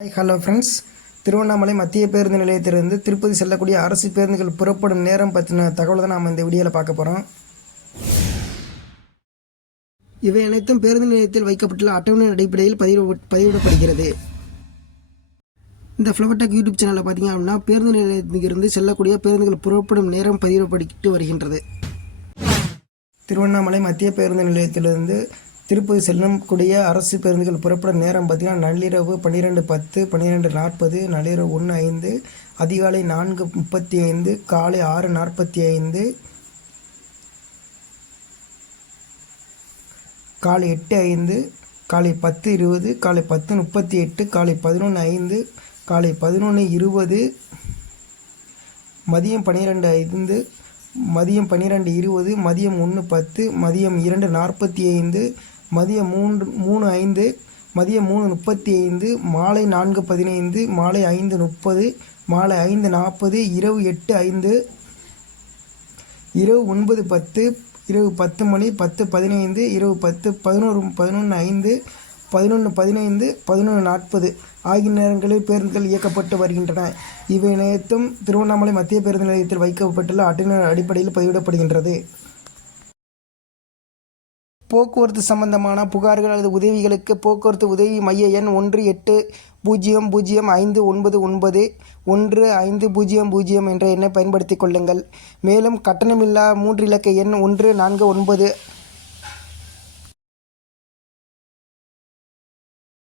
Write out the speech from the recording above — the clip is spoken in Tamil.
ஹலோ ஃப்ரெண்ட்ஸ், திருவண்ணாமலை மத்திய பேருந்து நிலையத்திலிருந்து திருப்பதி செல்லக்கூடிய அரசு பேருந்துகள் புறப்படும் நேரம் பற்றின தகவலை தான் நாம் இந்த வீடியோவில் பார்க்க போகிறோம். இவை அனைத்தும் பேருந்து நிலையத்தில் வைக்கப்பட்டுள்ள அட்டவணை அடிப்படையில் பதிவிடப்படுகிறது. இந்த ஃப்ளவர்டெக் யூடியூப் சேனலில் பார்த்தீங்க அப்படின்னா பேருந்து நிலையத்திலிருந்து செல்லக்கூடிய பேருந்துகள் புறப்படும் நேரம் பதிவிடப்பட்டு வருகின்றது. திருவண்ணாமலை மத்திய பேருந்து நிலையத்திலிருந்து திருப்பதி செல்லக்கூடிய அரசு பேருந்துகள் புறப்படும் நேரம் பார்த்திங்கன்னா நள்ளிரவு 12:10, 12:40, நள்ளிரவு 1:05, அதிகாலை 4:35, காலை 6:45, காலை 8:05, காலை 10:20, காலை 10:38, காலை 11:05, காலை 11:20, மதியம் 12:05, மதியம் 12:20, மதியம் 1:10, மதியம் 2:45, மதியம் 3:05, மதியம் 3:35, மாலை 4:15, மாலை 5:30, மாலை 5:40, இரவு 8:05, இரவு 9:10, இரவு 10 மணி, 10:15, இரவு 11:05, 11:15, 11:40 ஆகிய நேரங்களில் பேருந்துகள் இயக்கப்பட்டு வருகின்றன. இவை அனைத்தும் திருவண்ணாமலை மத்திய பேருந்து நிலையத்தில் வைக்கப்பட்டுள்ள அட்டவணை அடிப்படையில் பதிவிடப்படுகின்றது. போக்குவரத்து சம்பந்தமான புகார்கள் அல்லது உதவிகளுக்கு போக்குவரத்து உதவி மைய எண் 180059915000 என்ற எண்ணை பயன்படுத்திக் கொள்ளுங்கள். மேலும் கட்டணமில்லா 3 இலக்க எண் 149